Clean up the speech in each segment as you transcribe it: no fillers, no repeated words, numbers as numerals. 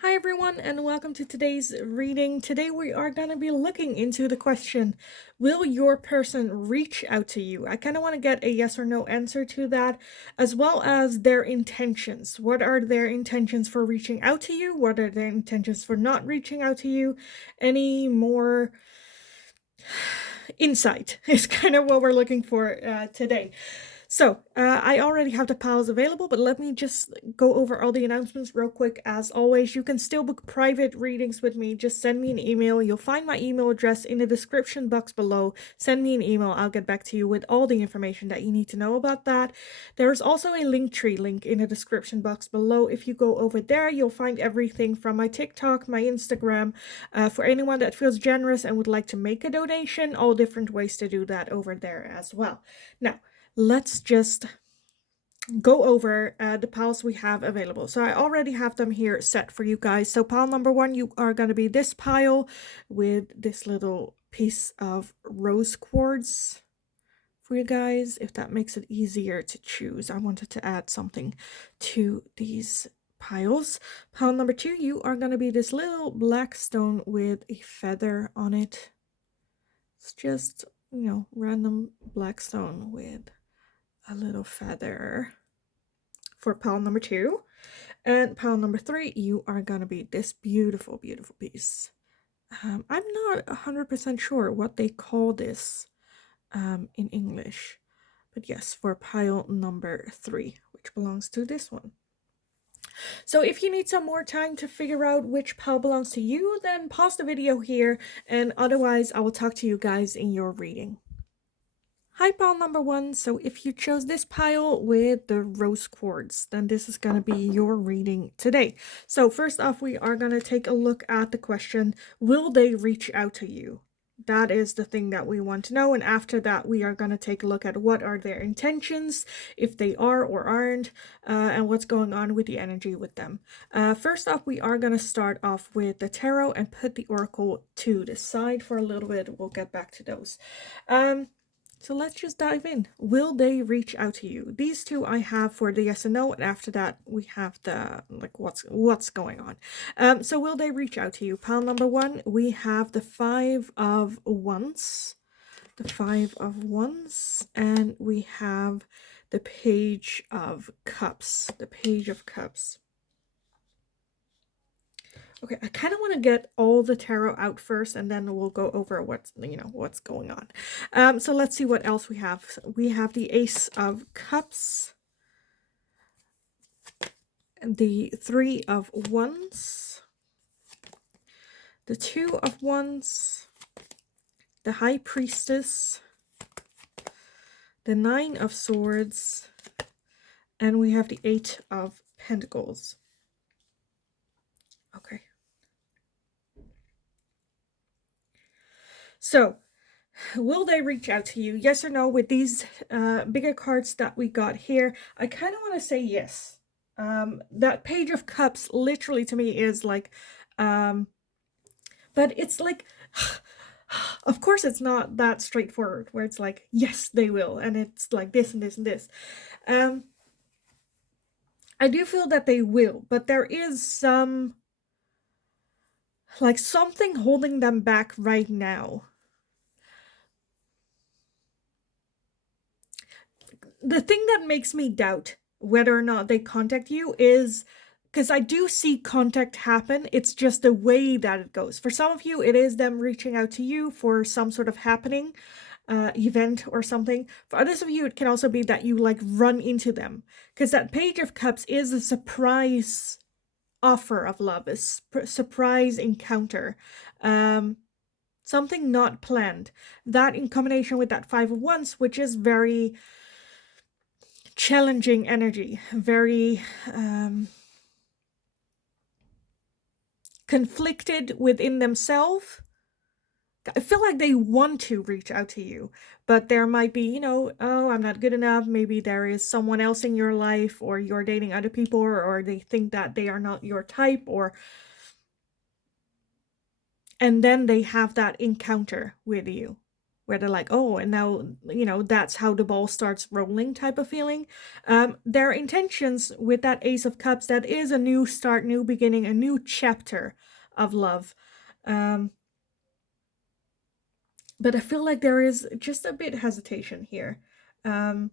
Hi everyone and welcome to today's reading. Today we are going to be looking into the question, will your person reach out to you? I kind of want to get a yes or no answer to that, as well as their intentions. What are their intentions for reaching out to you? What are their intentions for not reaching out to you? Any more insight is kind of what we're looking for today. So, I already have the piles available, but let me just go over all the announcements real quick. As always, you can still book private readings with me. Just send me an email. You'll find my email address in the description box below. Send me an email. I'll get back to you with all the information that you need to know about that. There's also a Linktree link in the description box below. If you go over there, you'll find everything from my TikTok, my Instagram. For anyone that feels generous and would like to make a donation, all different ways to do that over there as well. Now, let's just go over the piles we have available. So I already have them here set for you guys. So pile number one, you are going to be this pile with this little piece of rose quartz for you guys, if that makes it easier to choose. I wanted to add something to these piles. Pile number two, you are going to be this little black stone with a feather on it. It's just, random black stone with a little feather for pile number two. And pile number three, you are gonna be this beautiful, beautiful piece. I'm not 100% sure what they call this in English, but yes, for pile number three, which belongs to this one. So if you need some more time to figure out which pile belongs to you, then pause the video here, and otherwise I will talk to you guys in your reading. Hi, pile number one. So if you chose this pile with the rose quartz, then this is going to be your reading today. So first off, we are going to take a look at the question, will they reach out to you? That is the thing that we want to know. And after that, we are going to take a look at what are their intentions, if they are or aren't, and what's going on with the energy with them. First off, we are going to start off with the tarot and put the oracle to the side for a little bit. We'll get back to those. So let's just dive in. Will they reach out to you? These two I have for the yes and no, and after that we have the what's going on. So will they reach out to you? Pile number one, we have the Five of Wands. The Five of Wands, and we have the Page of Cups. The Page of Cups. Okay, I kind of want to get all the tarot out first, and then we'll go over what's going on. So let's see what else we have. We have the Ace of Cups, the Three of Wands, the Two of Wands, the High Priestess, the Nine of Swords, and we have the Eight of Pentacles. Okay. So, will they reach out to you? Yes or no? With these bigger cards that we got here, I kind of want to say yes. That Page of Cups literally to me is like, but it's like, of course it's not that straightforward where it's like, yes, they will. And it's like this and this and this. I do feel that they will, but there is some, like something holding them back right now. The thing that makes me doubt whether or not they contact you is because I do see contact happen. It's just the way that it goes. For some of you, it is them reaching out to you for some sort of happening, event or something. For others of you, it can also be that you like run into them, because that Page of Cups is a surprise offer of love, a surprise encounter. Something not planned. That in combination with that Five of Wands, which is very challenging energy, very conflicted within themselves. I feel like they want to reach out to you, but there might be, oh, I'm not good enough. Maybe there is someone else in your life, or you're dating other people, or they think that they are not your type, and then they have that encounter with you. where they're like, oh, and now, that's how the ball starts rolling type of feeling. Their intentions with that Ace of Cups, that is a new start, new beginning, a new chapter of love. Um, but I feel like there is just a bit hesitation here. Um,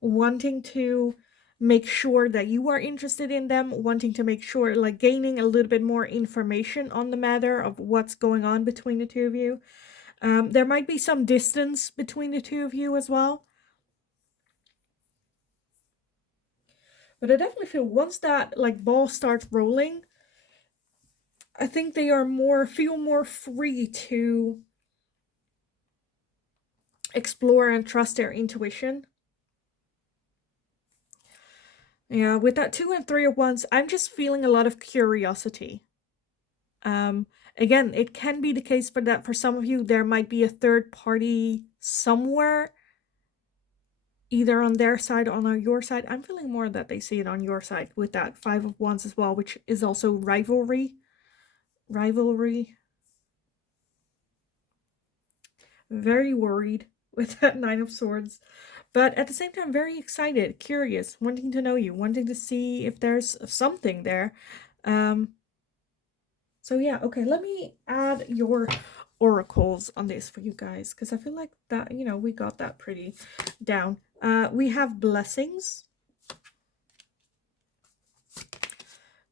Wanting to make sure that you are interested in them, wanting to make sure, like gaining a little bit more information on the matter of what's going on between the two of you. There might be some distance between the two of you as well. But I definitely feel once that like ball starts rolling, I think they are feel more free to explore and trust their intuition. Yeah, with that 2 and 3 of Wands, I'm just feeling a lot of curiosity. Um, Again, it can be the case for that for some of you, there might be a third party somewhere, either on their side or on your side. I'm feeling more that they see it on your side with that 5 of Wands as well, which is also rivalry. Rivalry. Very worried with that 9 of Swords. But at the same time, very excited, curious, wanting to know you, wanting to see if there's something there. So yeah, okay, let me add your oracles on this for you guys, because I feel like that, we got that pretty down. We have blessings.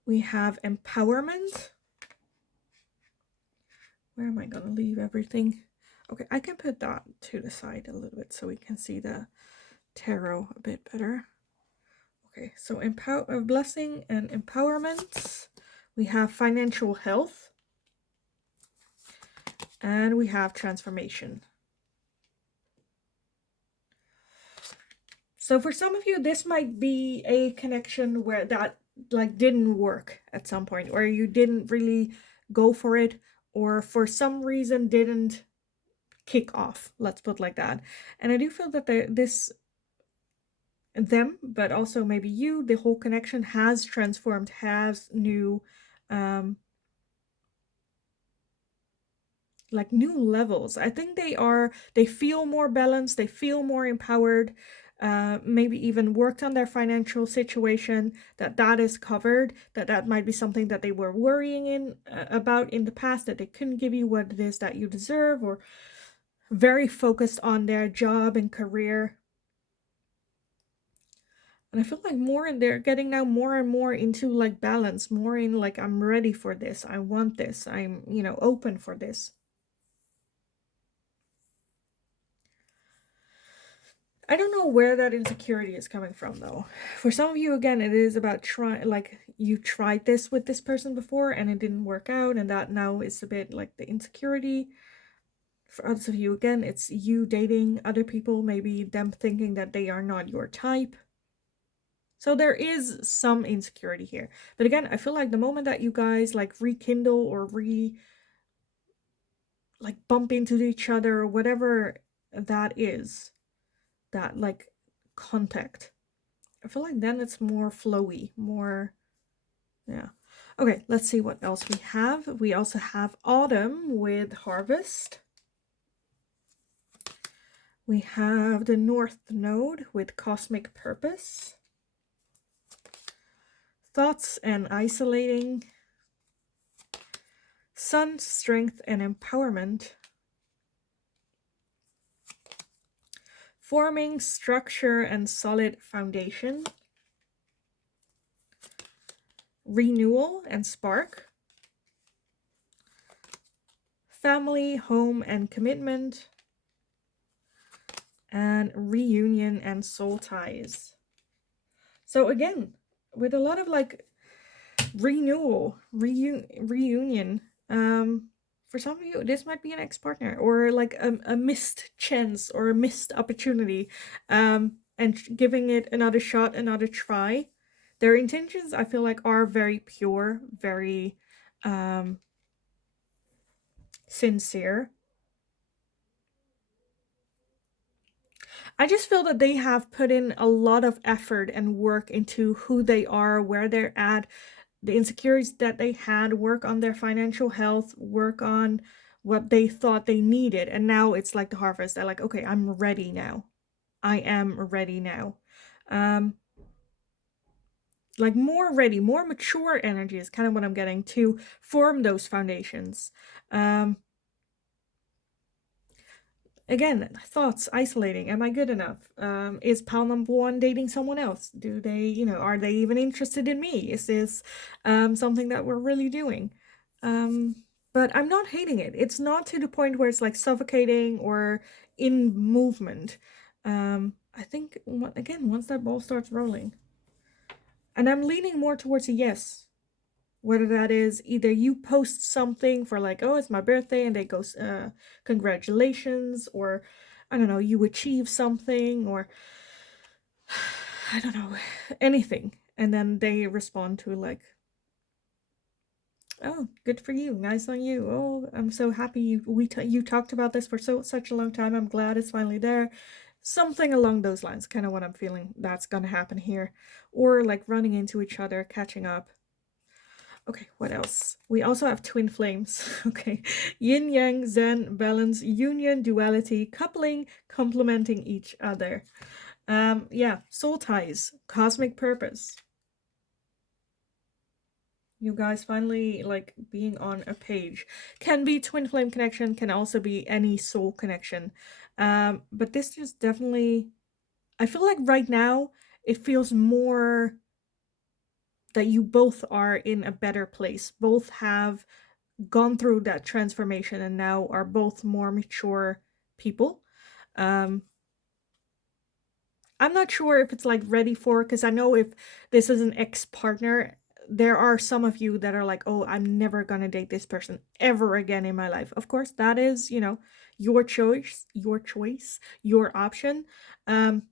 We have empowerment. Where am I going to leave everything? Okay, I can put that to the side a little bit so we can see the tarot a bit better. Okay, so blessing and empowerment. We have financial health. And we have transformation. So for some of you, this might be a connection where that like didn't work at some point, or you didn't really go for it, or for some reason didn't kick off. Let's put it like that. And I do feel that them, but also maybe you, the whole connection has transformed, has new, like new levels. I think they feel more balanced, they feel more empowered, maybe even worked on their financial situation, that is covered, that might be something that they were worrying about in the past, that they couldn't give you what it is that you deserve, or very focused on their job and career. And I feel like they're getting now more and more into like balance, more in like, I'm ready for this, I want this, I'm, open for this. I don't know where that insecurity is coming from, though. For some of you, again, it is about you tried this with this person before and it didn't work out, and that now is a bit like the insecurity. For others of you, again, it's you dating other people, maybe them thinking that they are not your type. So there is some insecurity here. But again, I feel like the moment that you guys like rekindle or like bump into each other or whatever that is, that like contact, I feel like then it's more flowy, more, yeah. Okay, let's see what else we have. We also have autumn with harvest. We have the North Node with cosmic purpose. Thoughts and isolating. Sun, strength and empowerment. Forming structure and solid foundation. Renewal and spark. Family, home and commitment. And reunion and soul ties. So again, with a lot of like renewal, reunion. For some of you, this might be an ex-partner, or like a missed chance or a missed opportunity, and giving it another shot, another try. Their intentions, I feel like, are very pure, very sincere. I just feel that they have put in a lot of effort and work into who they are, where they're at, the insecurities that they had, work on their financial health, work on what they thought they needed, and now it's like the harvest. They're like, okay, I'm ready now. I am ready now. Um, like more ready, more mature energy is kind of what I'm getting to form those foundations. Um, Again, thoughts isolating. Am I good enough? Is pal number one dating someone else? Do they, are they even interested in me? Is this something that we're really doing? Um, but I'm not hating it. It's not to the point where it's like suffocating or in movement. I think, again, once that ball starts rolling, and I'm leaning more towards a yes. Whether that is either you post something for like, oh, it's my birthday, and they go, congratulations, or I don't know, you achieve something, or I don't know, anything. And then they respond to like, oh, good for you, nice on you. Oh, I'm so happy you talked about this for such a long time. I'm glad it's finally there. Something along those lines, kind of what I'm feeling that's gonna happen here. Or like running into each other, catching up. Okay, what else? We also have twin flames. Okay, yin yang, zen, balance, union, duality, coupling, complementing each other. Yeah, soul ties, cosmic purpose. You guys finally like being on a page. Can be twin flame connection, can also be any soul connection. But this is definitely, I feel like right now it feels more that you both are in a better place. Both have gone through that transformation and now are both more mature people. Um, I'm not sure if it's like ready for, because I know if this is an ex partner, there are some of you that are like, oh, I'm never gonna date this person ever again in my life. Of course, that is, your choice, your option. Um,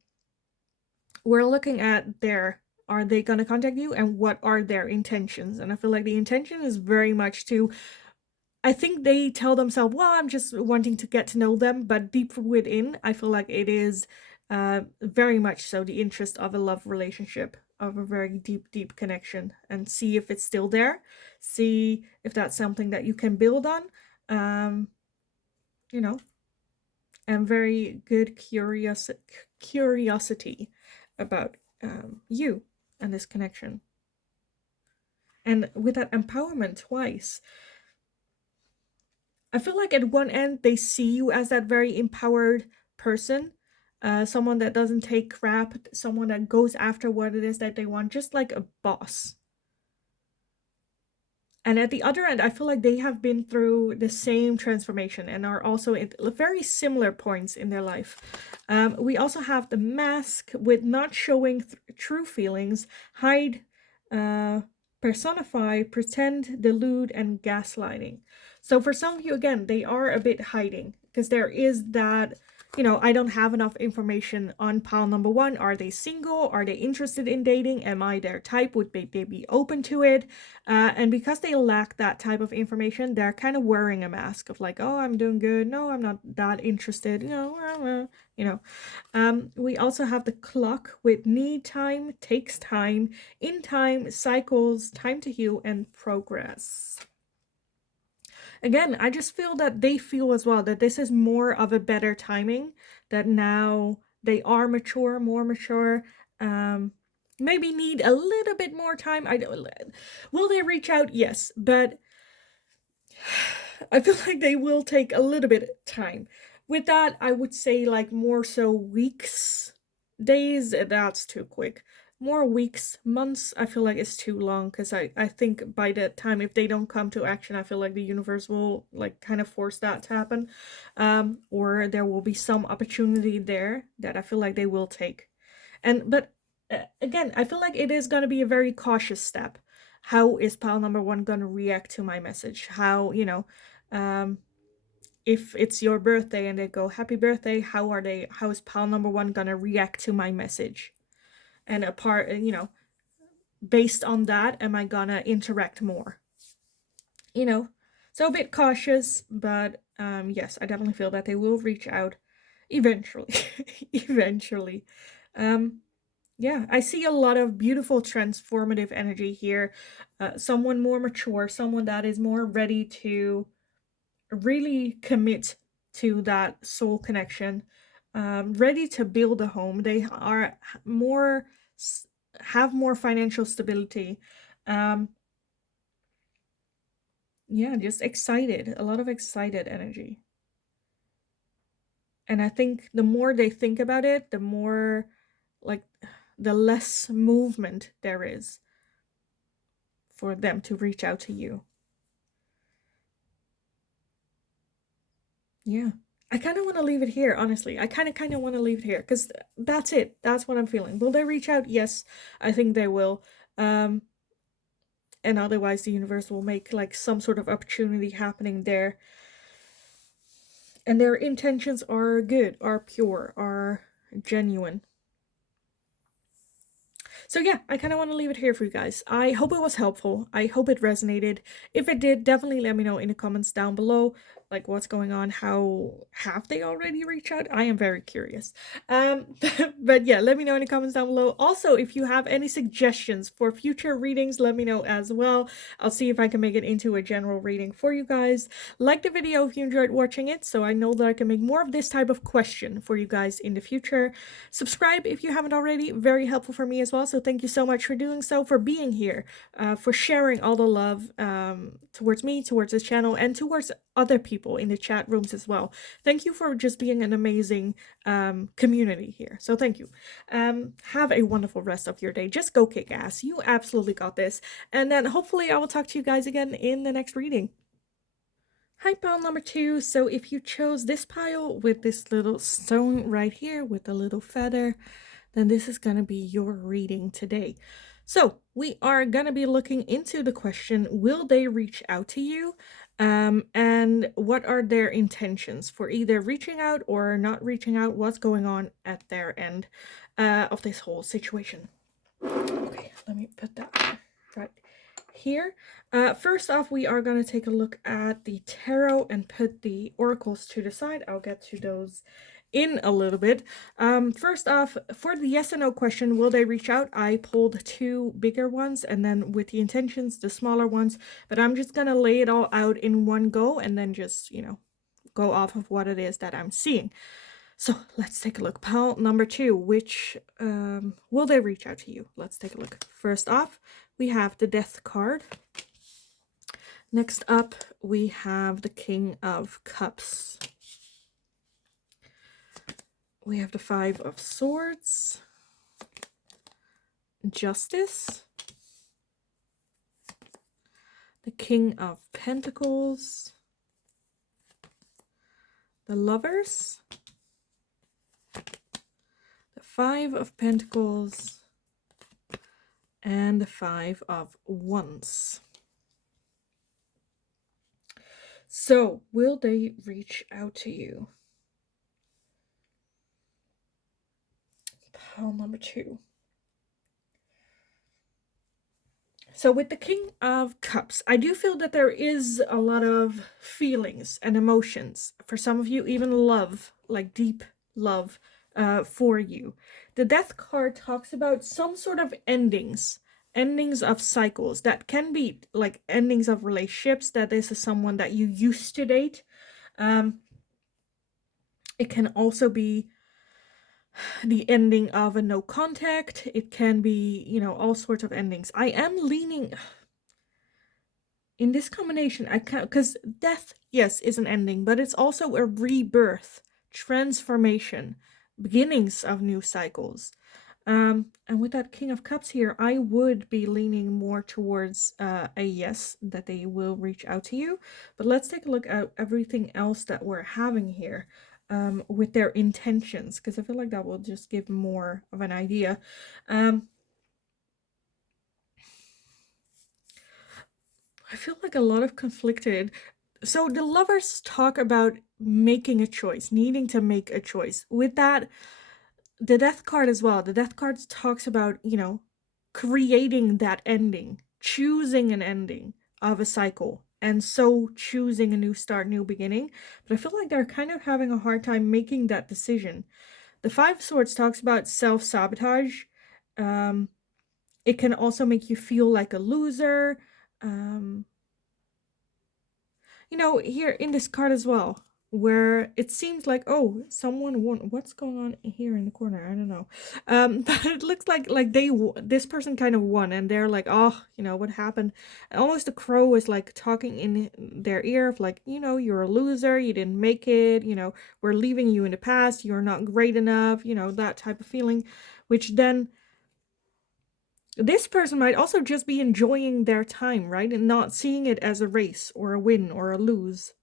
we're looking at their, are they gonna contact you, and what are their intentions? And I feel like the intention is very much to, I think they tell themselves, well, I'm just wanting to get to know them, but deep within, I feel like it is very much so the interest of a love relationship, of a very deep, deep connection, and see if it's still there, see if that's something that you can build on, um, you know, and very good curiosity about you and this connection. And with that empowerment twice, I feel like at one end they see you as that very empowered person, someone that doesn't take crap, someone that goes after what it is that they want, just like a boss. And at the other end, I feel like they have been through the same transformation and are also at very similar points in their life. We also have the mask with not showing true feelings, hide, personify, pretend, delude, and gaslighting. So for some of you, again, they are a bit hiding because there is that, I don't have enough information on pile number one. Are they single? Are they interested in dating? Am I their type? Would they be open to it? And because they lack that type of information, they're kind of wearing a mask of like, oh, I'm doing good. No, I'm not that interested. We also have the clock with need time, takes time, in time, cycles, time to heal, and progress. Again, I just feel that they feel as well that this is more of a better timing, that now they are mature, more mature, maybe need a little bit more time. I don't, will they reach out? Yes, but I feel like they will take a little bit of time. With that, I would say like more so weeks, days, that's too quick. More weeks, months, I feel like it's too long, because I think by the time, if they don't come to action, I feel like the universe will like kind of force that to happen. Or there will be some opportunity there that I feel like they will take. But again, I feel like it is going to be a very cautious step. How is pile number one going to react to my message? How, if it's your birthday and they go happy birthday, how is pile number one going to react to my message? And based on that, am I gonna interact more? So a bit cautious, but yes, I definitely feel that they will reach out eventually. Eventually. Yeah, I see a lot of beautiful transformative energy here. Someone more mature, someone that is more ready to really commit to that soul connection, ready to build a home. They are more, have more financial stability. Um, yeah, just excited, a lot of excited energy. And I think the more they think about it, the more, like, the less movement there is for them to reach out to you. Yeah. I kind of want to leave it here, honestly. I kind of want to leave it here because that's it. That's what I'm feeling. Will they reach out? Yes, I think they will. Um, and otherwise, the universe will make like some sort of opportunity happening there. And their intentions are good, are pure, are genuine. So yeah, I kind of want to leave it here for you guys. I hope it was helpful. I hope it resonated. If it did, definitely let me know in the comments down below, like what's going on. How have they already reached out? I am very curious. But yeah, let me know in the comments down below. Also, if you have any suggestions for future readings, let me know as well. I'll see if I can make it into a general reading for you guys. Like the video if you enjoyed watching it, so I know that I can make more of this type of question for you guys in the future. Subscribe if you haven't already, very helpful for me as well. So thank you so much for doing so, for being here, for sharing all the love towards me, towards this channel, and towards other people in the chat rooms as well. Thank you for just being an amazing community here. So thank you. Have a wonderful rest of your day. Just go kick ass. You absolutely got this. And then hopefully I will talk to you guys again in the next reading. Hi, pile number 2. So if you chose this pile with this little stone right here with a little feather, then this is going to be your reading today. So we are going to be looking into the question, will they reach out to you? And what are their intentions for either reaching out or not reaching out? What's going on at their end of this whole situation? Okay, let me put that right here. First off, we are going to take a look at the tarot and put the oracles to the side. I'll get to those in a little bit. First off, for the yes and no question, will they reach out? I pulled 2 bigger ones and then with the intentions, the smaller ones, but I'm just going to lay it all out in one go and then just, you know, go off of what it is that I'm seeing. So let's take a look. Pile number 2, which will they reach out to you? Let's take a look. First off, we have the Death card. Next up, we have the King of Cups. We have the 5 of Swords, Justice, the King of Pentacles, the Lovers, the 5 of Pentacles, and the 5 of Wands. So, will they reach out to you? Pile number 2. So with the King of Cups, I do feel that there is a lot of feelings and emotions. For some of you, even love, like deep love for you. The Death card talks about some sort of endings of cycles that can be like endings of relationships, that this is someone that you used to date. It can also be the ending of a no contact. It can be, you know, all sorts of endings. I am leaning in this combination, I can't, because death, yes, is an ending, but it's also a rebirth, transformation, beginnings of new cycles. And with that King of Cups here, I would be leaning more towards a yes, that they will reach out to you. But let's take a look at everything else that we're having here with their intentions, because I feel like that will just give more of an idea. I feel like a lot of conflicted. So the Lovers talk about making a choice, needing to make a choice. With that, the Death card as well. The Death card talks about, you know, creating that ending, choosing an ending of a cycle, and so choosing a new start, new beginning. But I feel like they're kind of having a hard time making that decision. The 5 of Swords talks about self-sabotage. It can also make you feel like a loser. here in this card as well, where it seems like, oh, someone won. What's going on here in the corner? I don't know. But it looks like this person kind of won, and they're like, oh, what happened? Almost the crow is like talking in their ear of like, you're a loser, you didn't make it, we're leaving you in the past, you're not great enough, that type of feeling, which then this person might also just be enjoying their time, right? And not seeing it as a race or a win or a lose.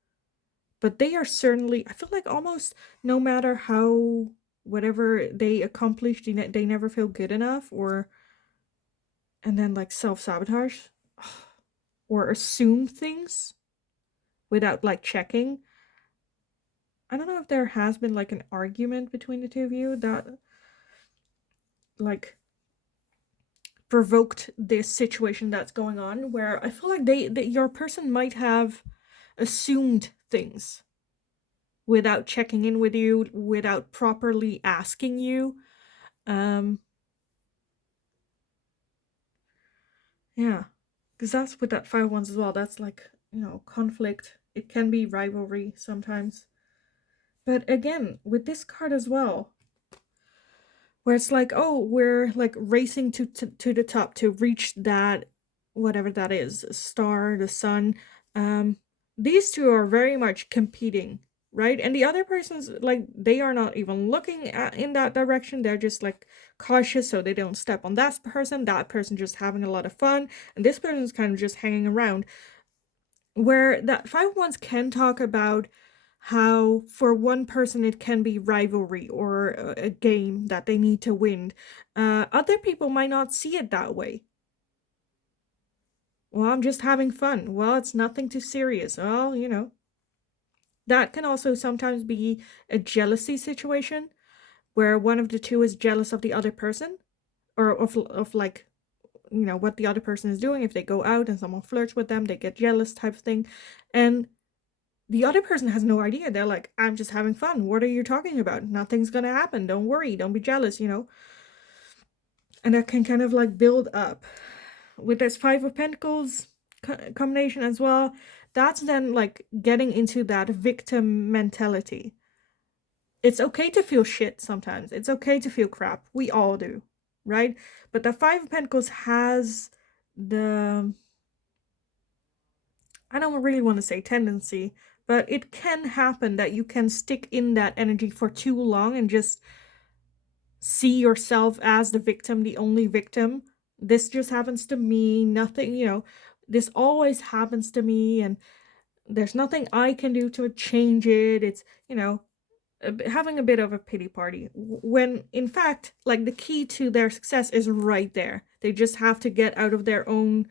But they are certainly, I feel like almost no matter how, whatever they accomplish, they never feel good enough, and then like self-sabotage or assume things without like checking. I don't know if there has been like an argument between the two of you that like provoked this situation that's going on, where I feel like your person might have assumed things without checking in with you, without properly asking you. Yeah, because that's with that 5 of Wands as well. That's like, conflict. It can be rivalry sometimes. But again, with this card as well, where it's like, oh, we're like racing to the top to reach that, whatever that is, a star, the sun. These two are very much competing, right? And the other person's like, they are not even looking in that direction. They're just like cautious so they don't step on that person just having a lot of fun, and this person's kind of just hanging around. Where that 5 of Wands can talk about how for one person it can be rivalry or a game that they need to win. Other people might not see it that way. Well, I'm just having fun. Well, it's nothing too serious. Well, that can also sometimes be a jealousy situation where one of the two is jealous of the other person, or of like, what the other person is doing. If they go out and someone flirts with them, they get jealous type of thing. And the other person has no idea. They're like, I'm just having fun. What are you talking about? Nothing's gonna happen. Don't worry. Don't be jealous, And that can kind of like build up. With this 5 of Pentacles combination as well, that's then like getting into that victim mentality. It's okay to feel shit sometimes. It's okay to feel crap. We all do, right? But the 5 of Pentacles has the, I don't really want to say tendency, but it can happen that you can stick in that energy for too long and just see yourself as the victim, the only victim. This just happens to me, nothing, this always happens to me, and there's nothing I can do to change it. It's, having a bit of a pity party, when in fact, like, the key to their success is right there. They just have to get out of their own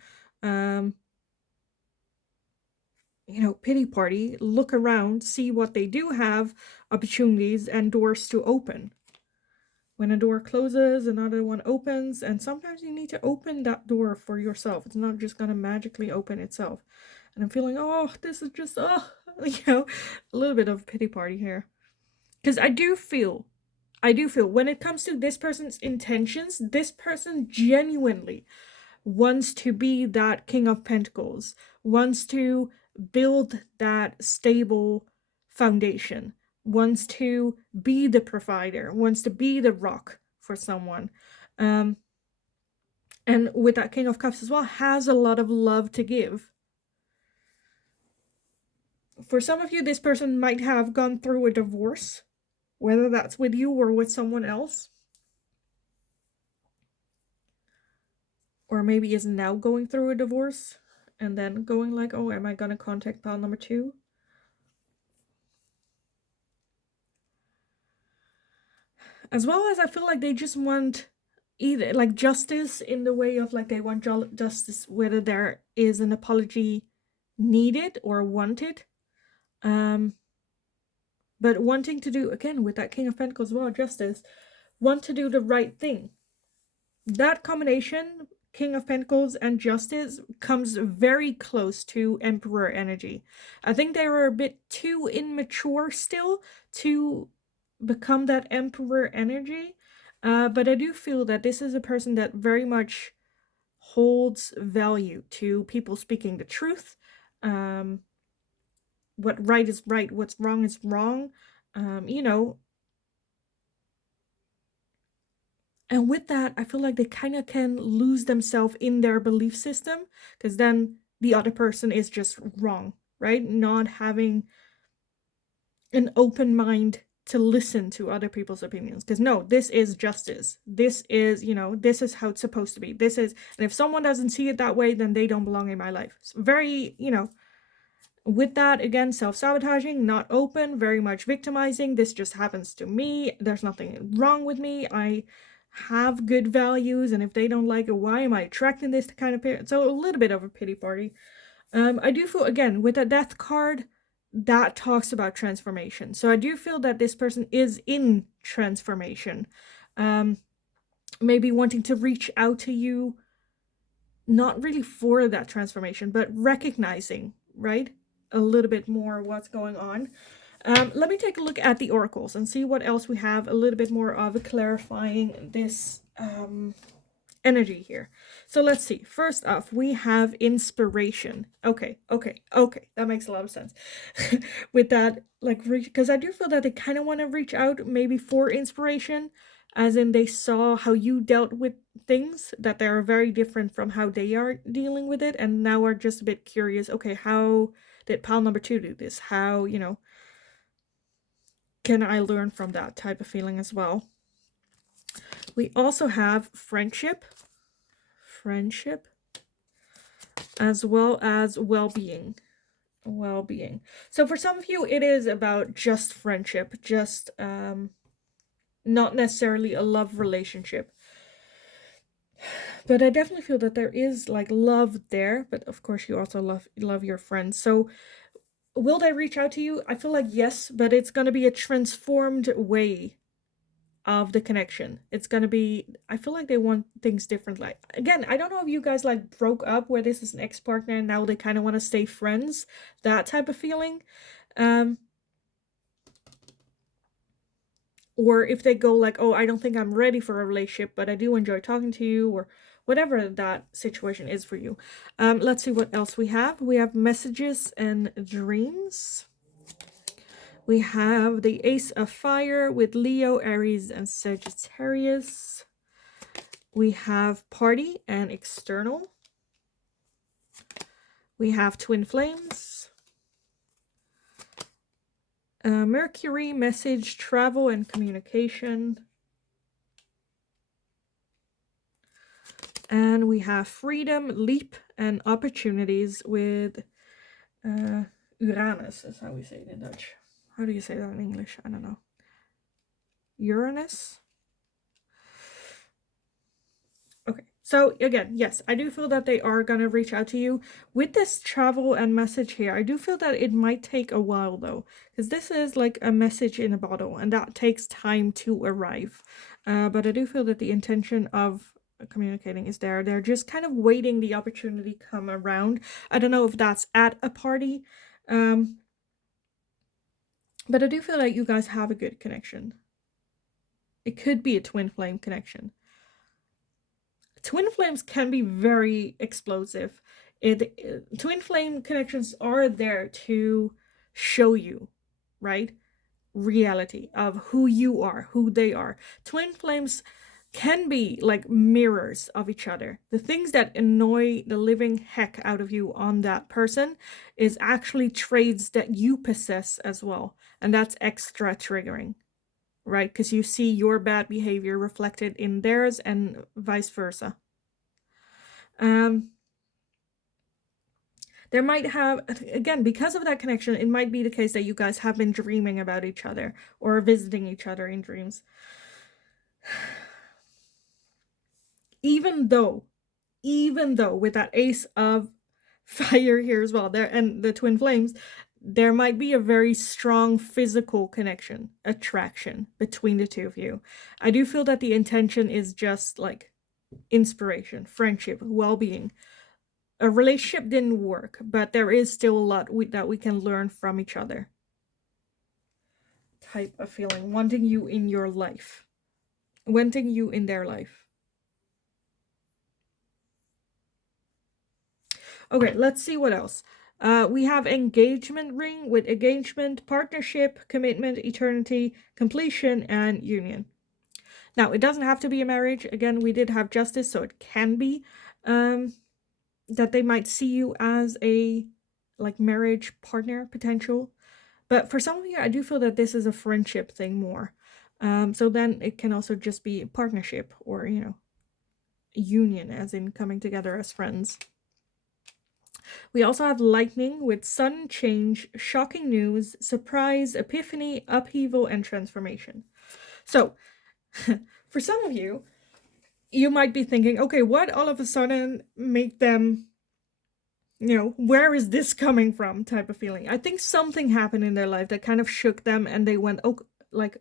pity party, look around, see what they do have, opportunities and doors to open. When a door closes, another one opens, and sometimes you need to open that door for yourself. It's not just gonna magically open itself. And I'm feeling, oh, this is just, a little bit of a pity party here. Because I do feel when it comes to this person's intentions, this person genuinely wants to be that King of Pentacles, wants to build that stable foundation, wants to be the provider, wants to be the rock for someone. And with that King of Cups as well, has a lot of love to give. For some of you, this person might have gone through a divorce, whether that's with you or with someone else. Or maybe is now going through a divorce and then going like, oh, am I gonna contact pile number 2? As well as I feel like they just want either like justice, in the way of like they want justice whether there is an apology needed or wanted. But wanting to do, again, with that King of Pentacles as well, justice, want to do the right thing. That combination, King of Pentacles and Justice, comes very close to Emperor energy. I think they were a bit too immature still to become that Emperor energy. But I do feel that this is a person that very much holds value to people speaking the truth. what right is right, what's wrong is wrong. You know, and with that, I feel like they kind of can lose themselves in their belief system because then the other person is just wrong, right? Not having an open mind to listen to other people's opinions. Because no, this is justice. This is, this is how it's supposed to be. This is, and if someone doesn't see it that way, then they don't belong in my life. It's very, with that, again, self-sabotaging, not open, very much victimizing. This just happens to me. There's nothing wrong with me. I have good values, and if they don't like it, why am I attracting this kind of parent? So a little bit of a pity party. I do feel, again, with a death card, that talks about transformation. So I do feel that this person is in transformation. Maybe wanting to reach out to you, not really for that transformation, but recognizing, right? A little bit more what's going on. Let me take a look at the oracles and see what else we have, a little bit more of clarifying this energy here. So let's see. First off, we have inspiration. Okay. That makes a lot of sense. With that, like, because I do feel that they kind of want to reach out maybe for inspiration, as in they saw how you dealt with things, that they are very different from how they are dealing with it, and now are just a bit curious. Okay, how did pal number 2 do this? How, can I learn from that type of feeling as well? We also have friendship, as well as well-being. So for some of you, it is about just friendship, just not necessarily a love relationship. But I definitely feel that there is like love there, but of course you also love your friends. So will they reach out to you? I feel like yes, but it's going to be a transformed way of the connection. It's going to be, I feel like they want things differently. Again, I don't know if you guys like broke up where this is an ex-partner and now they kind of want to stay friends, that type of feeling. Or if they go like, oh, I don't think I'm ready for a relationship, but I do enjoy talking to you, or whatever that situation is for you. Let's see what else we have. We have messages and dreams. We have the Ace of Fire with Leo, Aries, and Sagittarius. We have Party and External. We have Twin Flames. Mercury, Message, Travel, and Communication. And we have Freedom, Leap, and Opportunities with Uranus, is how we say it in Dutch. How do you say that in English? I don't know. Uranus? Okay, so again, yes, I do feel that they are going to reach out to you. With this travel and message here, I do feel that it might take a while though, because this is like a message in a bottle and that takes time to arrive. But I do feel that the intention of communicating is there. They're just kind of waiting the opportunity come around. I don't know if that's at a party, but I do feel like you guys have a good connection. It could be a twin flame connection. Twin flames can be very explosive. Twin flame connections are there to show you, right, reality of who you are, who they are. Twin flames can be like mirrors of each other. The things that annoy the living heck out of you on that person is actually traits that you possess as well, and that's extra triggering, right? Because you see your bad behavior reflected in theirs and vice versa. There might have, again, because of that connection, it might be the case that you guys have been dreaming about each other or visiting each other in dreams. Even though with that Ace of Fire here as well, there, and the twin flames, there might be a very strong physical connection, attraction between the two of you. I do feel that the intention is just like inspiration, friendship, well-being. A relationship didn't work, but there is still a lot that we can learn from each other. Type of feeling, wanting you in your life, wanting you in their life. Okay, let's see what else. We have engagement ring with engagement, partnership, commitment, eternity, completion, and union. Now, it doesn't have to be a marriage. Again, we did have justice, so it can be that they might see you as a like marriage partner potential. But for some of you, I do feel that this is a friendship thing more. So then it can also just be a partnership or, union, as in coming together as friends. We also have lightning with sudden change, shocking news, surprise, epiphany, upheaval, and transformation. So, for some of you, you might be thinking, okay, what all of a sudden make them, where is this coming from type of feeling. I think something happened in their life that kind of shook them and they went, oh, like,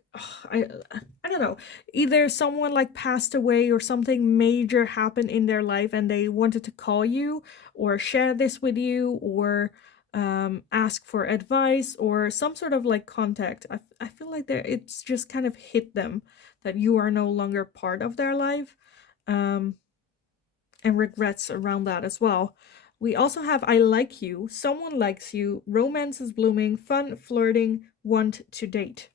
I don't know, either someone like passed away or something major happened in their life and they wanted to call you or share this with you or ask for advice or some sort of like contact. I feel like it's just kind of hit them that you are no longer part of their life, and regrets around that as well. We also have I like you, someone likes you, romance is blooming, fun, flirting, want to date.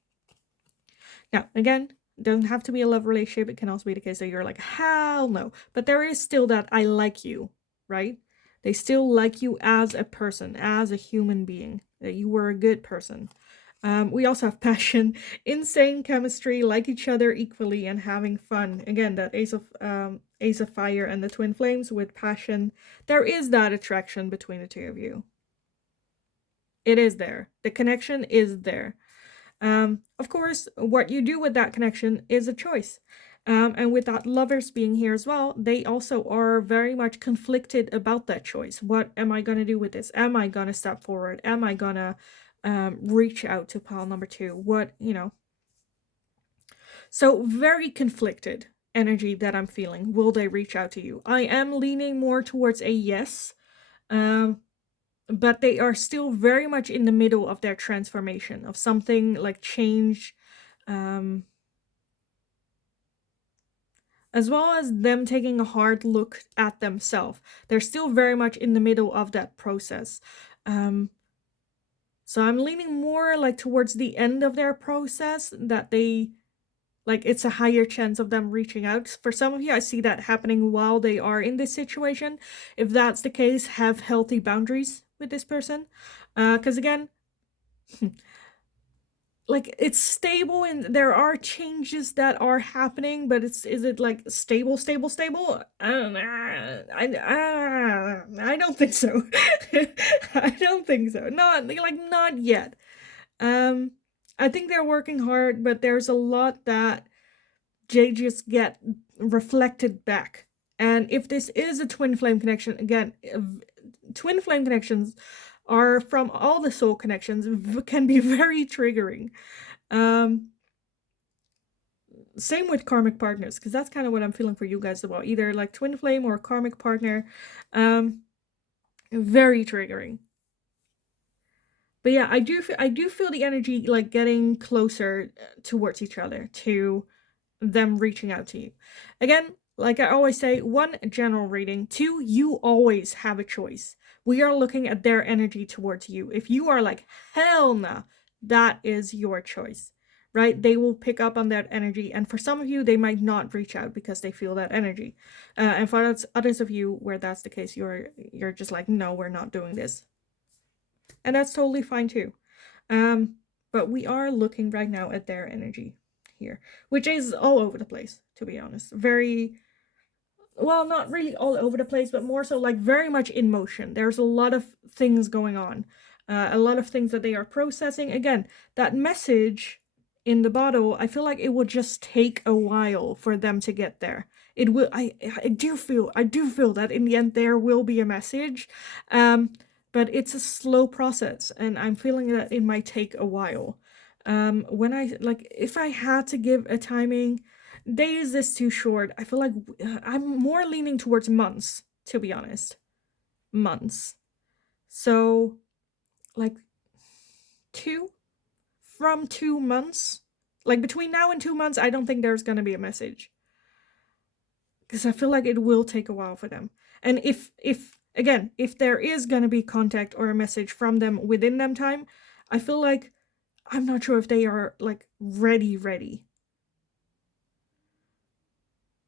Now, again, it doesn't have to be a love relationship. It can also be the case that you're like, hell no. But there is still that I like you, right? They still like you as a person, as a human being, that you were a good person. We also have passion, insane chemistry, like each other equally, and having fun. Again, that Ace of Fire and the Twin Flames with passion. There is that attraction between the two of you. It is there. The connection is there. Of course, what you do with that connection is a choice. And with that lovers being here as well, they also are very much conflicted about that choice. What am I going to do with this? Am I going to step forward? Am I going to reach out to pile number 2? So very conflicted energy that I'm feeling. Will they reach out to you? I am leaning more towards a yes. But they are still very much in the middle of their transformation of something like change, as well as them taking a hard look at themselves. They're still very much in the middle of that process. So I'm leaning more like towards the end of their process, that they like it's a higher chance of them reaching out. For some of you, I see that happening while they are in this situation. If that's the case, have healthy boundaries with this person. Because again, like it's stable and there are changes that are happening, but is it like stable? I don't know. I don't think so. I don't think so. Not yet. I think they're working hard, but there's a lot that they just get reflected back. And if this is a twin flame connection, again, twin flame connections are from all the soul connections can be very triggering. Same with karmic partners, because that's kind of what I'm feeling for you guys about. Either like twin flame or karmic partner. Very triggering. But yeah, I do feel the energy like getting closer towards each other, to them reaching out to you. Again, like I always say, 1, general reading. 2, you always have a choice. We are looking at their energy towards you. If you are like, hell nah, that is your choice, right? They will pick up on that energy. And for some of you, they might not reach out because they feel that energy. And for others of you where that's the case, you're just like, no, we're not doing this. And that's totally fine too. But we are looking right now at their energy here, which is all over the place, to be honest. Very, well, not really all over the place, but more so like very much in motion. There's a lot of things going on, a lot of things that they are processing. Again, that message in the bottle, I feel like it will just take a while for them to get there. It will. I do feel that in the end there will be a message, but it's a slow process, and I'm feeling that it might take a while. When I like, if I had to give a timing, days is too short. I feel like I'm more leaning towards months, to be honest. Months. So, like, 2 from 2 months. Like, between now and 2 months, I don't think there's gonna be a message. Because I feel like it will take a while for them. And if again, if there is going to be contact or a message from them within them time, I feel like I'm not sure if they are like ready,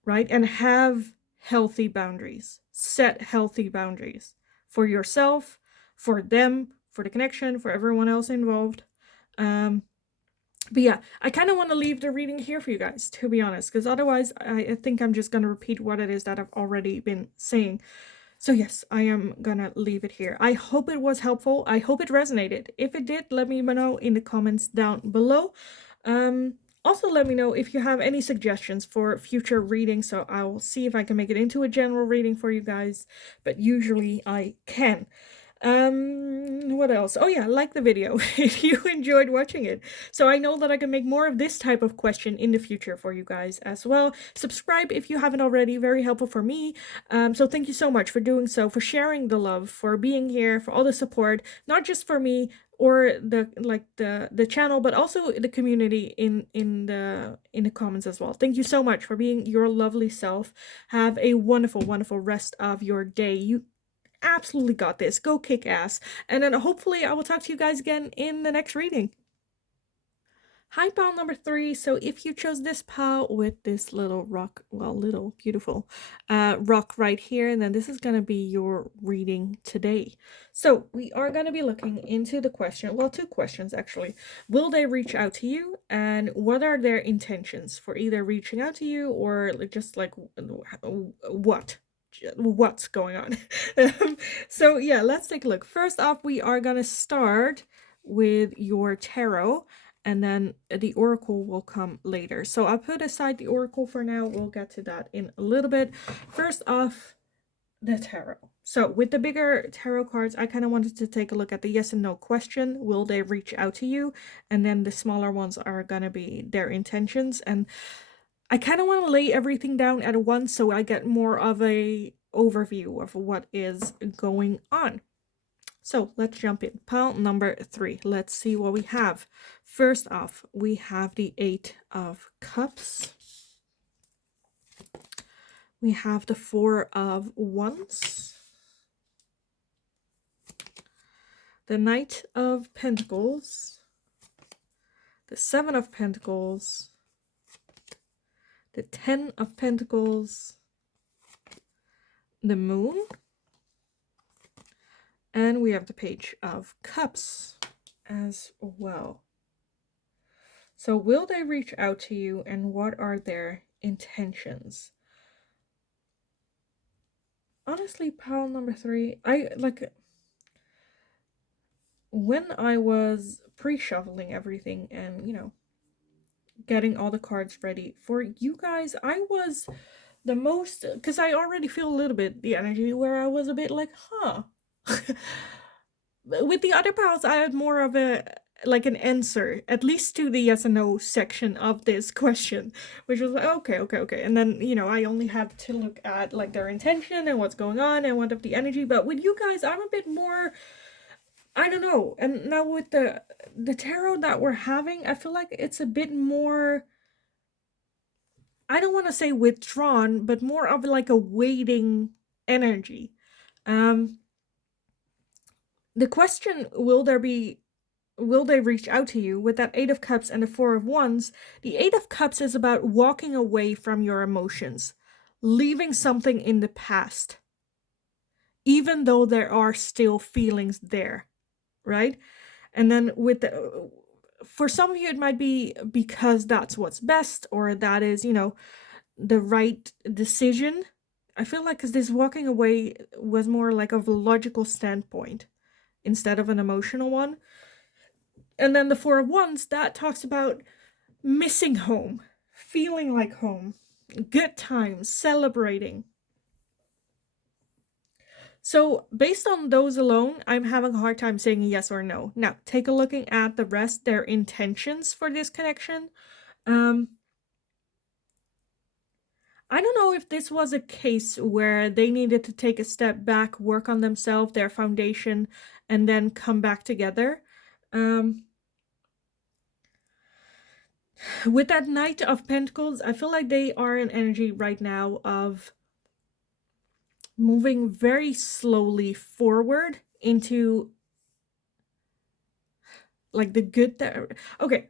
right? And have healthy boundaries, set healthy boundaries for yourself, for them, for the connection, for everyone else involved. But yeah, I kind of want to leave the reading here for you guys, to be honest, because otherwise I think I'm just going to repeat what it is that I've already been saying. So yes, I am gonna leave it here. I hope it was helpful. I hope it resonated. If it did, let me know in the comments down below. Also, let me know if you have any suggestions for future readings, so I'll see if I can make it into a general reading for you guys, but usually I can. What else? Oh yeah, like the video if you enjoyed watching it. So I know that I can make more of this type of question in the future for you guys as well. Subscribe if you haven't already, very helpful for me. So thank you so much for doing so, for sharing the love, for being here, for all the support, not just for me or the channel, but also the community in the comments as well. Thank you so much for being your lovely self. Have a wonderful rest of your day. You absolutely got this. Go kick ass. And then hopefully I will talk to you guys again in the next reading. Hi, pile number 3. So if you chose this pile with this little rock, well, little beautiful rock right here, then this is going to be your reading today. So we are going to be looking into the question, well, 2 questions actually. Will they reach out to you? And what are their intentions for either reaching out to you or just like what's going on? So yeah, let's take a look. First off, we are going to start with your tarot, and then the oracle will come later. So I'll put aside the oracle for now. We'll get to that in a little bit. First off, the tarot. So with the bigger tarot cards, I kind of wanted to take a look at the yes and no question. Will they reach out to you? And then the smaller ones are gonna be their intentions. And I kind of want to lay everything down at once so I get more of a overview of what is going on. So let's jump in. Pile number 3. Let's see what we have. First off, we have the 8 of Cups. We have the 4 of Wands. The Knight of Pentacles. The 7 of Pentacles. The 10 of Pentacles. The Moon. And we have the Page of Cups as well. So will they reach out to you, and what are their intentions? Honestly, pile number 3, I like when I was pre-shuffling everything and, you know, getting all the cards ready for you guys, I was the most, because I already feel a little bit the energy where I was a bit like, huh. With the other piles, I had more of a like an answer, at least to the yes and no section of this question, which was like, okay. And then, you know, I only had to look at like their intention and what's going on and what of the energy. But with you guys, I'm a bit more, I don't know. And now with the tarot that we're having, I feel like it's a bit more, I don't want to say withdrawn, but more of like a waiting energy. The question, will they reach out to you, with that 8 of Cups and the 4 of Wands? The 8 of Cups is about walking away from your emotions, leaving something in the past, even though there are still feelings there, right? And then with the, for some of you, it might be because that's what's best, or that is, you know, the right decision. I feel like because this walking away was more like of a logical standpoint instead of an emotional one. And then the 4 of Wands, that talks about missing home, feeling like home, good times, celebrating. So based on those alone, I'm having a hard time saying yes or no. Now, take a looking at the rest, their intentions for this connection. I don't know if this was a case where they needed to take a step back, work on themselves, their foundation, and then come back together. With that Knight of Pentacles, I feel like they are in energy right now of moving very slowly forward into like the good that okay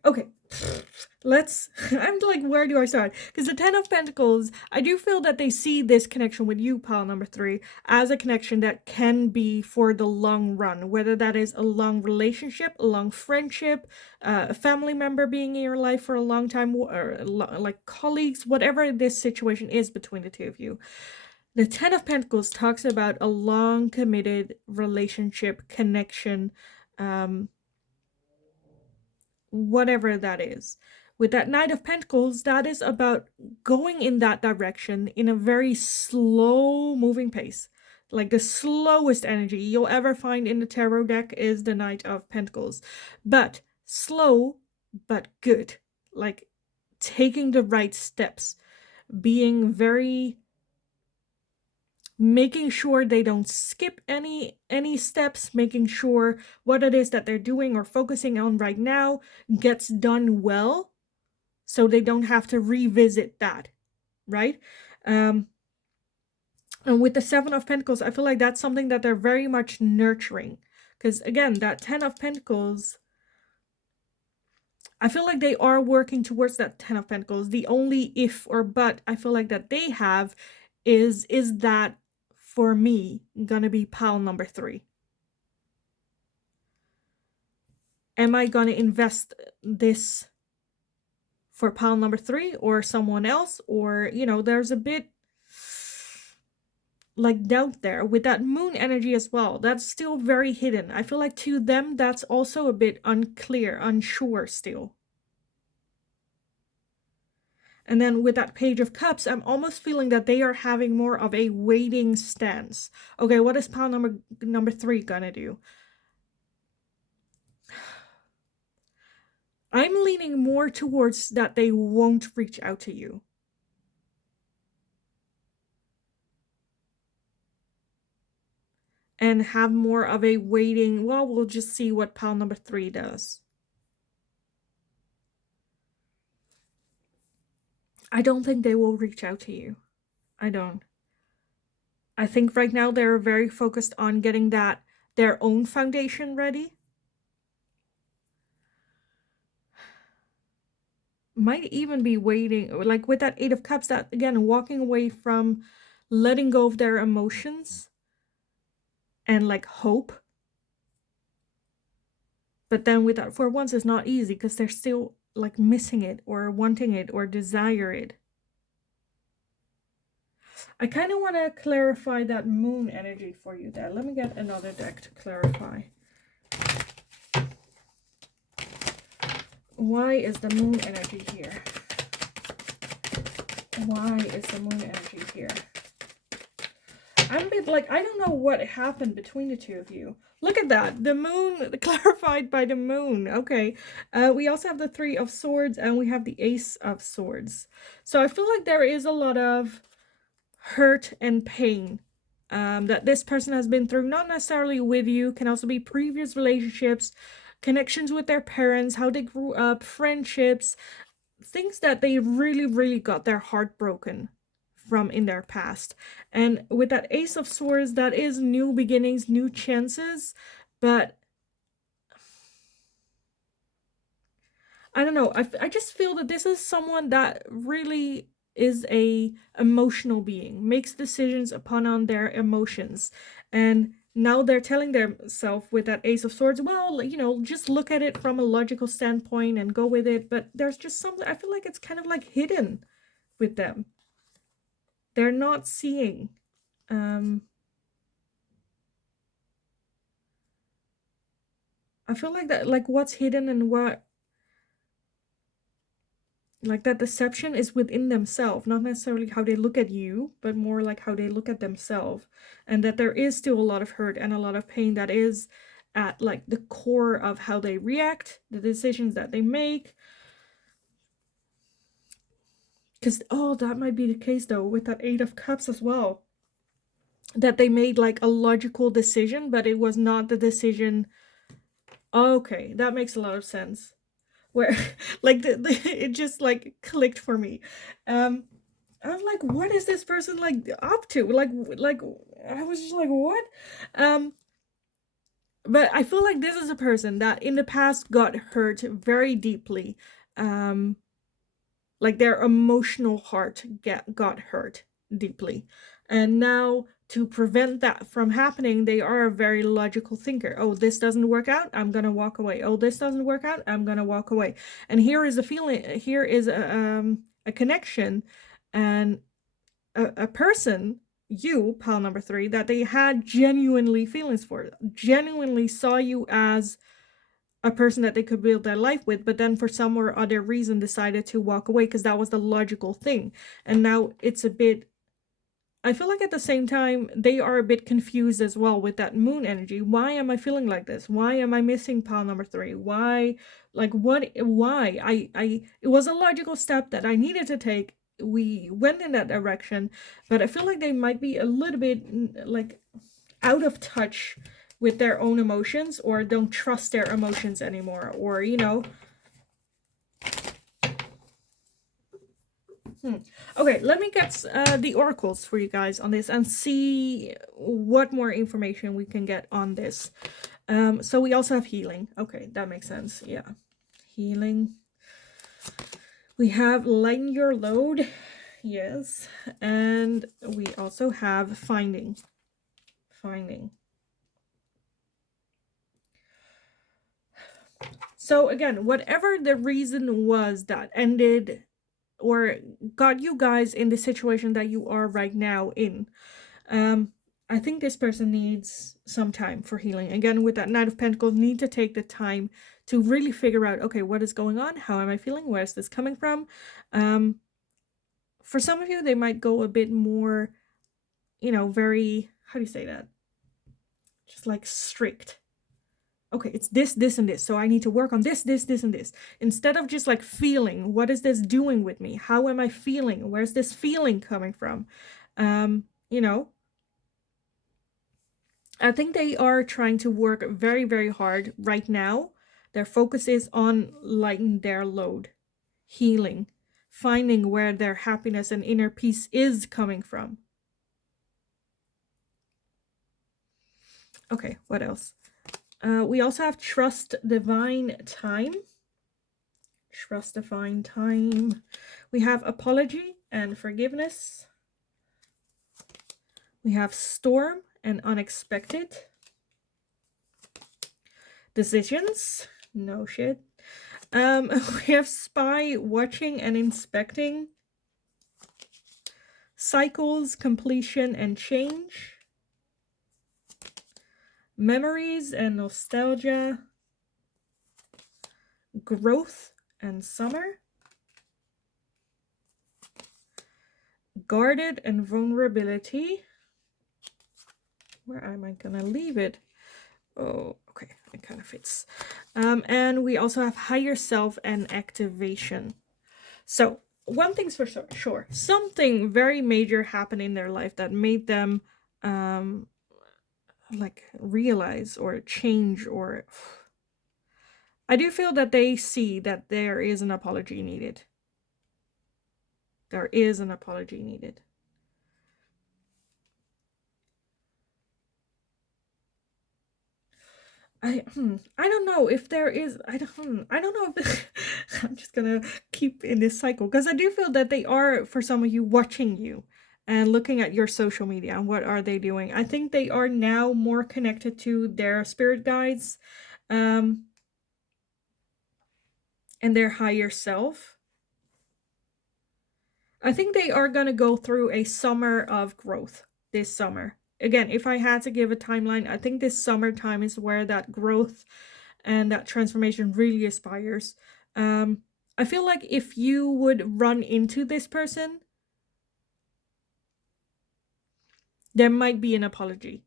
let's I'm like, where do I start? Because the 10 of Pentacles, I do feel that they see this connection with you, pile number 3, as a connection that can be for the long run, whether that is a long relationship, a long friendship, a family member being in your life for a long time, or like colleagues, whatever this situation is between the two of you. The 10 of Pentacles talks about a long committed relationship, connection, whatever that is. With that Knight of Pentacles, that is about going in that direction in a very slow moving pace. Like the slowest energy you'll ever find in the tarot deck is the Knight of Pentacles. But slow, but good. Like taking the right steps. Being very, making sure they don't skip any steps, making sure what it is that they're doing or focusing on right now gets done well, so they don't have to revisit that, right? And with the 7 of Pentacles, I feel like that's something that they're very much nurturing, because again, that 10 of Pentacles, I feel like they are working towards that 10 of Pentacles. The only if or but I feel like that they have is that, for me, gonna be pile number 3? Am I gonna invest this for pile number 3 or someone else? Or, you know, there's a bit like doubt there with that moon energy as well. That's still very hidden. I feel like to them, that's also a bit unclear, unsure still. And then with that Page of Cups, I'm almost feeling that they are having more of a waiting stance. Okay, what is pile number 3 gonna do? I'm leaning more towards that they won't reach out to you. And have more of a waiting, well, we'll just see what pile number 3 does. I don't think they will reach out to you. I don't. I think right now they're very focused on getting their own foundation ready. Might even be waiting, like with that 8 of Cups, that again, walking away from letting go of their emotions and like hope. But then with that 4 of Wands, it's not easy because they're still like missing it or wanting it or desire it. I kind of want to clarify that moon energy for you there. Let me get another deck to clarify. Why is the moon energy here? Why is the moon energy here? I'm a bit like, I don't know what happened between the two of you. Look at that. The moon, clarified by the moon. Okay. We also have the 3 of Swords and we have the Ace of Swords. So I feel like there is a lot of hurt and pain that this person has been through. Not necessarily with you. Can also be previous relationships, connections with their parents, how they grew up, friendships, things that they really, really got their heart broken from in their past. And with that Ace of Swords, that is new beginnings, new chances, but I don't know. I just feel that this is someone that really is a emotional being, makes decisions upon on their emotions, and now they're telling themselves with that Ace of Swords, well, you know, just look at it from a logical standpoint and go with it. But there's just something, I feel like it's kind of like hidden with them. They're not seeing. I feel like that, like what's hidden and what, like that deception is within themselves, not necessarily how they look at you, but more like how they look at themselves. And that there is still a lot of hurt and a lot of pain that is at like the core of how they react, the decisions that they make. Because, oh, that might be the case though with that 8 of Cups as well. That they made like a logical decision, but it was not the decision. Okay, that makes a lot of sense. Where like it just like clicked for me. I was like, what is this person like up to? Like I was just like, what? Um, but I feel like this is a person that in the past got hurt very deeply. Um, like their emotional heart got hurt deeply. And now to prevent that from happening, they are a very logical thinker. Oh, this doesn't work out, I'm gonna walk away. Oh, this doesn't work out, I'm gonna walk away. And here is a feeling, here is a connection, and a person, you, pal number 3, that they had genuinely feelings for, genuinely saw you as a person that they could build their life with, but then for some or other reason decided to walk away because that was the logical thing. And now it's a bit, I feel like at the same time they are a bit confused as well with that moon energy. Why am I feeling like this? Why am I missing pile number 3? Why, like, what, why? It was a logical step that I needed to take. We went in that direction, but I feel like they might be a little bit like out of touch with their own emotions, or don't trust their emotions anymore, or Okay, let me get the oracles for you guys on this and see what more information we can get on this. So we also have healing. Okay, that makes sense. Yeah, healing. We have lighten your load. Yes, and we also have finding. So again, whatever the reason was that ended or got you guys in the situation that you are right now in, I think this person needs some time for healing. Again, with that Knight of Pentacles, need to take the time to really figure out, okay, what is going on? How am I feeling? Where is this coming from? For some of you, they might go a bit more, very, how do you say that? Just like strict. Okay, it's this, this, and this. So I need to work on this, this, this, and this. Instead of just like feeling, what is this doing with me? How am I feeling? Where's this feeling coming from? You know, I think they are trying to work very, very hard right now. Their focus is on lightening their load, healing, finding where their happiness and inner peace is coming from. Okay, what else? We also have trust divine time. Trust divine time. We have apology and forgiveness. We have storm and unexpected. Decisions. No shit. We have spy, watching and inspecting. Cycles, completion and change. Memories and nostalgia. Growth and summer. Guarded and vulnerability. Where am I gonna leave it? Oh, okay, it kind of fits. And we also have higher self and activation. So one thing's for sure, something very major happened in their life that made them like realize or change, or I do feel that they see that there is an apology needed. There is an apology needed. I don't know if there is. I don't know if I'm just gonna keep in this cycle, because I do feel that they are, for some of you, watching you and looking at your social media and what are they doing. I think they are now more connected to their spirit guides, and their higher self. I think they are gonna go through a summer of growth this summer. Again, if I had to give a timeline, I think this summertime is where that growth and that transformation really aspires. I feel like if you would run into this person, there might be an apology.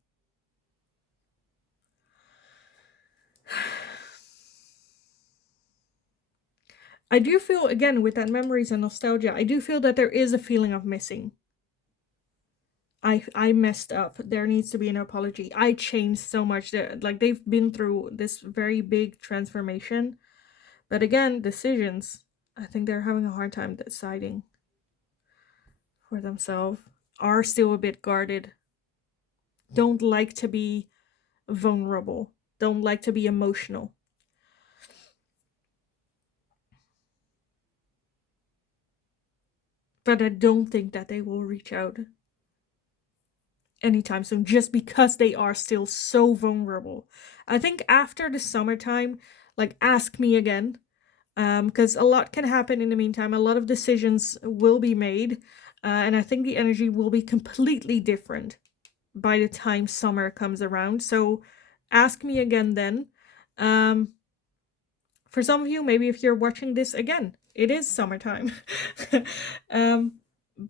I do feel, again, with that memories and nostalgia, I do feel that there is a feeling of missing. I messed up. There needs to be an apology. I changed so much. Like, they've been through this very big transformation. But again, decisions. I think they're having a hard time deciding. for themselves, are still a bit guarded, don't like to be vulnerable, don't like to be emotional. But I don't think that they will reach out anytime soon just because they are still so vulnerable. I think after the summertime, like, ask me again, because a lot can happen in the meantime. A lot of decisions will be made, and I think the energy will be completely different by the time summer comes around. So ask me again then. Um, for some of you, maybe if you're watching this again, it is summertime. um,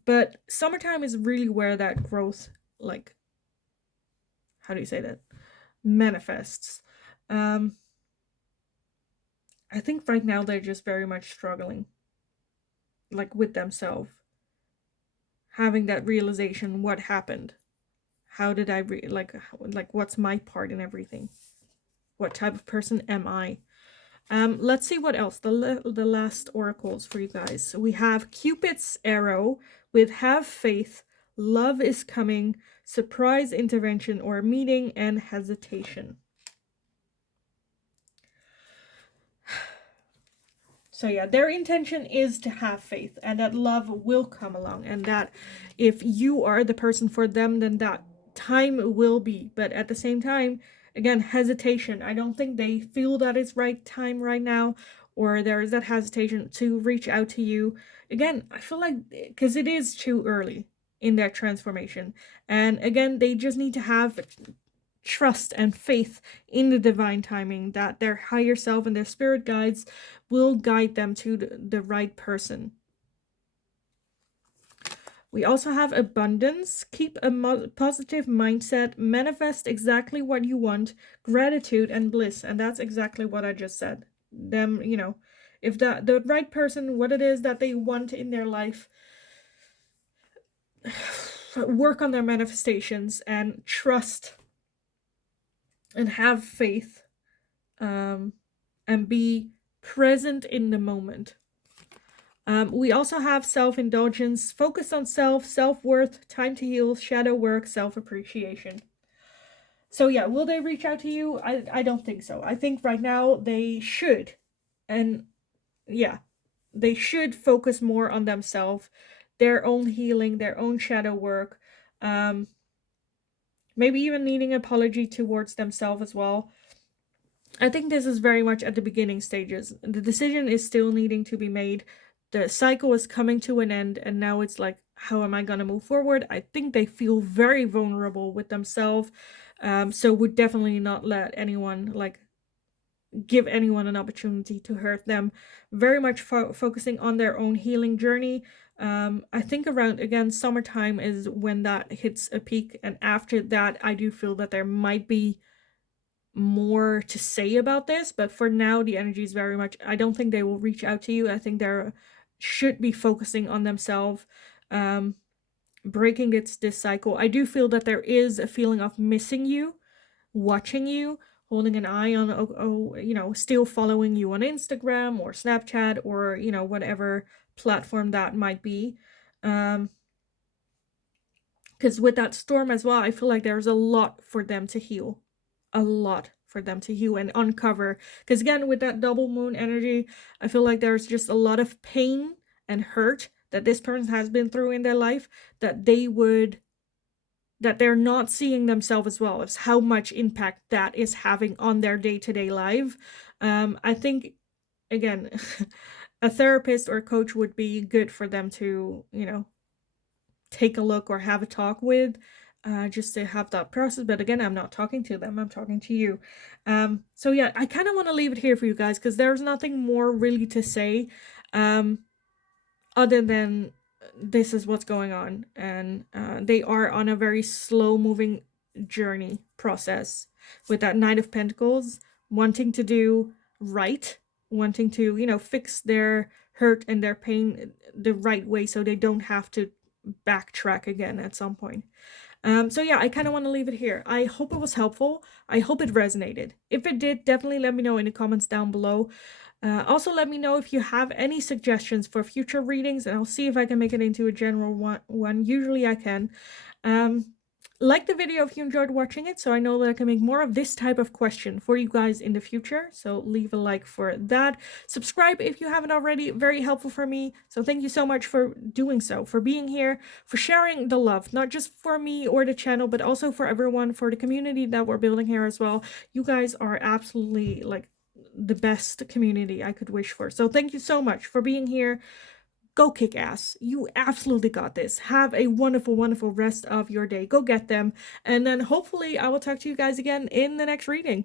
but summertime is really where that growth, like, how do you say that, manifests. Um, I think right now they're just very much struggling, like, with themselves, having that realization: what happened? How did I like what's my part in everything? What type of person am I? Let's see what else. The last oracles for you guys. So we have Cupid's arrow with have faith, love is coming, surprise intervention or meeting, and hesitation. So yeah, their intention is to have faith and that love will come along, and that if you are the person for them, then that time will be. But at the same time, again, hesitation. I don't think they feel that it's right time right now, or there is that hesitation to reach out to you. Again, I feel like because it is too early in their transformation. And again, they just need to have trust and faith in the divine timing, that their higher self and their spirit guides will guide them to the right person. We also have abundance. Keep a positive mindset. Manifest exactly what you want. Gratitude and bliss. And that's exactly what I just said. Them, if the right person, what it is that they want in their life, work on their manifestations and trust and have faith, and be present in the moment. We also have self-indulgence, focus on self-worth, time to heal, shadow work, self-appreciation. So yeah, will they reach out to you? I don't think so. I think right now they should. And yeah, they should focus more on themselves, their own healing, their own shadow work. Maybe even needing apology towards themselves as well. I think this is very much at the beginning stages. The decision is still needing to be made. The cycle is coming to an end, and now it's like, how am I going to move forward? I think they feel very vulnerable with themselves. So would definitely not let anyone, like, give anyone an opportunity to hurt them. Very much focusing on their own healing journey. I think around, again, summertime is when that hits a peak. And after that, I do feel that there might be more to say about this, but for now the energy is very much, I don't think they will reach out to you. I think they're should be focusing on themselves, breaking this cycle. I do feel that there is a feeling of missing you, watching you, holding an eye on, still following you on Instagram or Snapchat or whatever platform that might be. Because with that storm as well, I feel like there's a lot for them to heal, a lot for them to heal and uncover. Because again, with that double moon energy, I feel like there's just a lot of pain and hurt that this person has been through in their life, that they're not seeing themselves as well as how much impact that is having on their day-to-day life. I think, again, a therapist or a coach would be good for them to take a look or have a talk with, just to have that process. But again, I'm not talking to them, I'm talking to you. So yeah, I kind of want to leave it here for you guys because there's nothing more really to say, other than this is what's going on. And they are on a very slow moving journey process with that Knight of Pentacles, wanting to do right, wanting to fix their hurt and their pain the right way so they don't have to backtrack again at some point. So yeah, I kind of want to leave it here. I hope it was helpful. I hope it resonated. If it did, definitely let me know in the comments down below. Also, let me know if you have any suggestions for future readings, and I'll see if I can make it into a general one. Usually I can. Um, like the video if you enjoyed watching it, so I know that I can make more of this type of question for you guys in the future. So leave a like for that. Subscribe if you haven't already, very helpful for me. So thank you so much for doing so, for being here, for sharing the love, not just for me or the channel, but also for everyone, for the community that we're building here as well. You guys are absolutely like the best community I could wish for. So thank you so much for being here. Go kick ass. You absolutely got this. Have a wonderful, wonderful rest of your day. Go get them. And then hopefully I will talk to you guys again in the next reading.